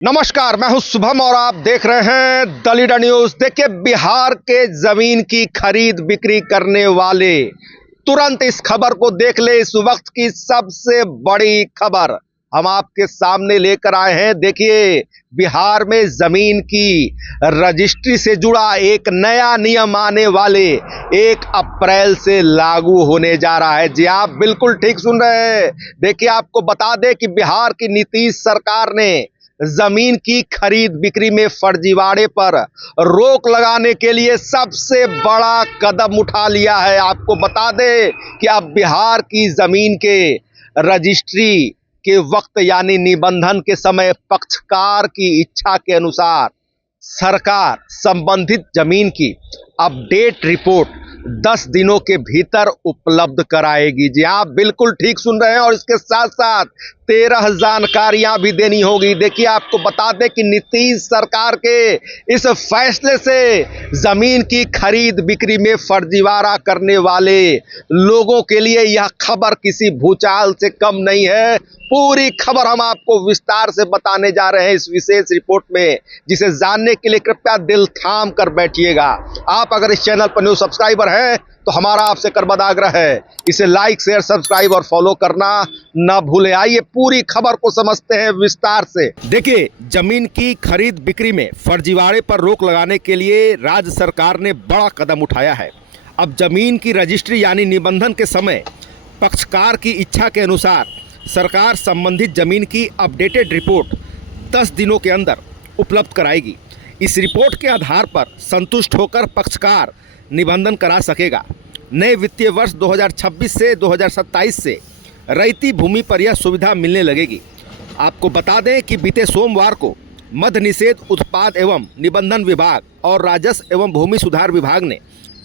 नमस्कार, मैं हूं शुभम और आप देख रहे हैं द लीडर न्यूज। देखिए, बिहार के जमीन की खरीद बिक्री करने वाले तुरंत इस खबर को देख ले। इस वक्त की सबसे बड़ी खबर हम आपके सामने लेकर आए हैं। देखिए, बिहार में जमीन की रजिस्ट्री से जुड़ा एक नया नियम आने वाले 1 अप्रैल से लागू होने जा रहा है। जी, आप बिल्कुल ठीक सुन रहे हैं। देखिए, आपको बता दें कि बिहार की नीतीश सरकार ने जमीन की खरीद बिक्री में फर्जीवाड़े पर रोक लगाने के लिए सबसे बड़ा कदम उठा लिया है। आपको बता दें कि अब बिहार की जमीन के रजिस्ट्री के वक्त यानी निबंधन के समय पक्षकार की इच्छा के अनुसार सरकार संबंधित जमीन की अपडेट रिपोर्ट 10 दिनों के भीतर उपलब्ध कराएगी। जी, आप बिल्कुल ठीक सुन रहे हैं। और इसके साथ साथ 13 जानकारियां भी देनी होगी। देखिए, आपको बता दें कि नीतीश सरकार के इस फैसले से जमीन की खरीद बिक्री में फर्जीवाड़ा करने वाले लोगों के लिए यह खबर किसी भूचाल से कम नहीं है। पूरी खबर हम आपको विस्तार से बताने जा रहे हैं इस विशेष रिपोर्ट में, जिसे जानने के लिए कृपया दिल थाम कर बैठिएगा। आप अगर इस चैनल पर न्यू सब्सक्राइबर हैं तो हमारा आपसे करबद्ध आग्रह है, इसे लाइक शेयर सब्सक्राइब और फॉलो करना न भूलें। आइए पूरी खबर को समझते हैं विस्तार से। देखिए, जमीन की खरीद बिक्री में फर्जीवाड़े पर रोक लगाने के लिए राज्य सरकार ने बड़ा कदम उठाया है। अब जमीन की रजिस्ट्री यानी निबंधन के समय पक्षकार की इच्छा के अनुसार सरकार संबंधित जमीन की अपडेटेड रिपोर्ट 10 दिनों के अंदर उपलब्ध कराएगी। इस रिपोर्ट के आधार पर संतुष्ट होकर पक्षकार निबंधन करा सकेगा। नए वित्तीय वर्ष 2026 से 2027 से रैयती भूमि पर यह सुविधा मिलने लगेगी। आपको बता दें कि बीते सोमवार को मद्य निषेध उत्पाद एवं निबंधन विभाग और राजस्व एवं भूमि सुधार विभाग ने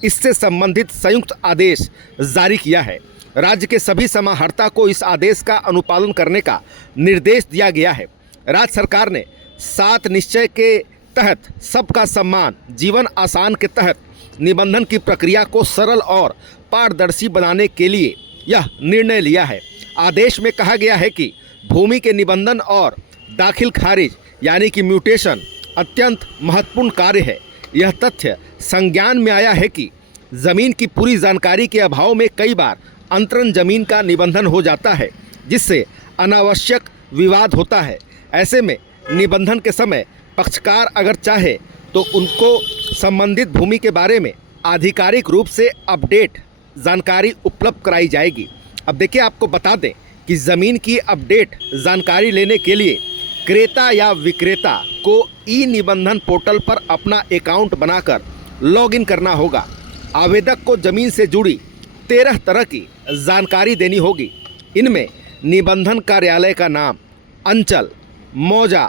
इससे संबंधित संयुक्त आदेश जारी किया है। राज्य के सभी समाहर्ता को इस आदेश का अनुपालन करने का निर्देश दिया गया है। राज्य सरकार ने 7 निश्चय के तहत सबका सम्मान जीवन आसान के तहत निबंधन की प्रक्रिया को सरल और पारदर्शी बनाने के लिए यह निर्णय लिया है। आदेश में कहा गया है कि भूमि के निबंधन और दाखिल खारिज यानी कि म्यूटेशन अत्यंत महत्वपूर्ण कार्य है। यह तथ्य संज्ञान में आया है कि जमीन की पूरी जानकारी के अभाव में कई बार अंतरन जमीन का निबंधन हो जाता है, जिससे अनावश्यक विवाद होता है। ऐसे में निबंधन के समय पक्षकार अगर चाहे तो उनको संबंधित भूमि के बारे में आधिकारिक रूप से अपडेट जानकारी उपलब्ध कराई जाएगी। अब देखिए, आपको बता दें कि ज़मीन की अपडेट जानकारी लेने के लिए क्रेता या विक्रेता को ई निबंधन पोर्टल पर अपना अकाउंट बनाकर लॉगिन करना होगा। आवेदक को ज़मीन से जुड़ी 13 तरह की जानकारी देनी होगी। इनमें निबंधन कार्यालय का नाम, अंचल, मौजा,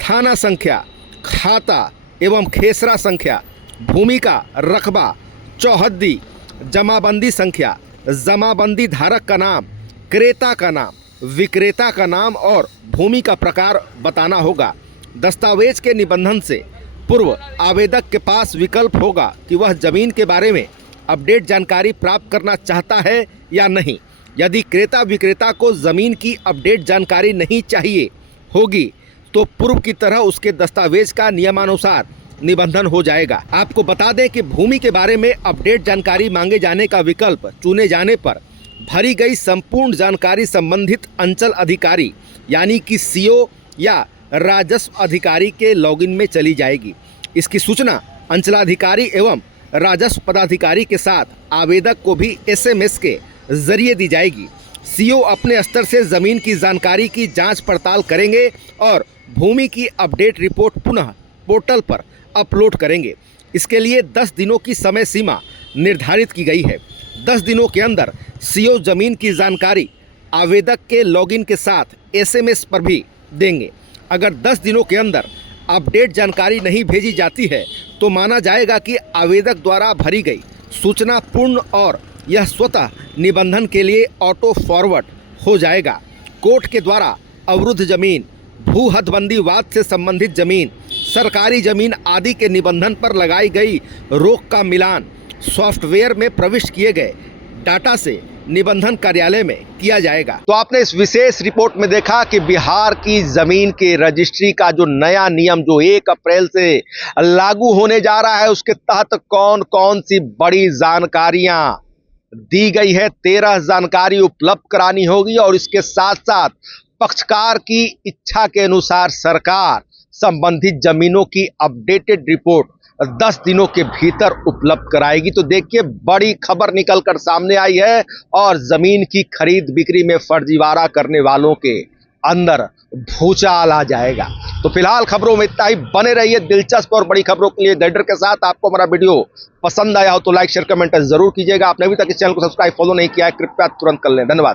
थाना संख्या, खाता एवं खेसरा संख्या, भूमि का रकबा, चौहद्दी, जमाबंदी संख्या, जमाबंदी धारक का नाम, क्रेता का नाम, विक्रेता का नाम और भूमि का प्रकार बताना होगा। दस्तावेज के निबंधन से पूर्व आवेदक के पास विकल्प होगा कि वह जमीन के बारे में अपडेट जानकारी प्राप्त करना चाहता है या नहीं। यदि क्रेता विक्रेता को ज़मीन की अपडेट जानकारी नहीं चाहिए होगी तो पूर्व की तरह उसके दस्तावेज का नियमानुसार निबंधन हो जाएगा। आपको बता दें कि भूमि के बारे में अपडेट जानकारी मांगे जाने का विकल्प चुने जाने पर भरी गई संपूर्ण जानकारी संबंधित अंचल अधिकारी यानी कि सीओ या राजस्व अधिकारी के लॉगिन में चली जाएगी। इसकी सूचना अंचलाधिकारी एवं राजस्व पदाधिकारी के साथ आवेदक को भी SMS के जरिए दी जाएगी। सीओ अपने स्तर से ज़मीन की जानकारी की जांच पड़ताल करेंगे और भूमि की अपडेट रिपोर्ट पुनः पोर्टल पर अपलोड करेंगे। इसके लिए 10 दिनों की समय सीमा निर्धारित की गई है। 10 दिनों के अंदर सीओ ज़मीन की जानकारी आवेदक के लॉगिन के साथ SMS पर भी देंगे। अगर 10 दिनों के अंदर अपडेट जानकारी नहीं भेजी जाती है तो माना जाएगा कि आवेदक द्वारा भरी गई सूचना पूर्ण और यह स्वतः निबंधन के लिए ऑटो फॉरवर्ड हो जाएगा। कोर्ट के द्वारा अवरुद्ध जमीन, भू हदबंदी वाद से संबंधित जमीन, सरकारी जमीन आदि के निबंधन पर लगाई गई रोक का मिलान सॉफ्टवेयर में प्रविष्ट किए गए डाटा से निबंधन कार्यालय में किया जाएगा। तो आपने इस विशेष रिपोर्ट में देखा कि बिहार की जमीन के रजिस्ट्री का जो नया नियम जो 1 अप्रैल से लागू होने जा रहा है, उसके तहत कौन कौन सी बड़ी जानकारियां दी गई है। 13 जानकारी उपलब्ध करानी होगी और इसके साथ साथ पक्षकार की इच्छा के अनुसार सरकार संबंधित जमीनों की अपडेटेड रिपोर्ट 10 दिनों के भीतर उपलब्ध कराएगी। तो देखिए, बड़ी खबर निकलकर सामने आई है और जमीन की खरीद बिक्री में फर्जीवाड़ा करने वालों के अंदर भूचाल आ जाएगा। तो फिलहाल खबरों में इतना ही। बने रहिए दिलचस्प और बड़ी खबरों के लिए गैडर के साथ। आपको हमारा वीडियो पसंद आया हो तो लाइक शेयर कमेंट जरूर कीजिएगा। आपने अभी तक इस चैनल को सब्सक्राइब फॉलो नहीं किया है, कृपया तुरंत कर लें। धन्यवाद।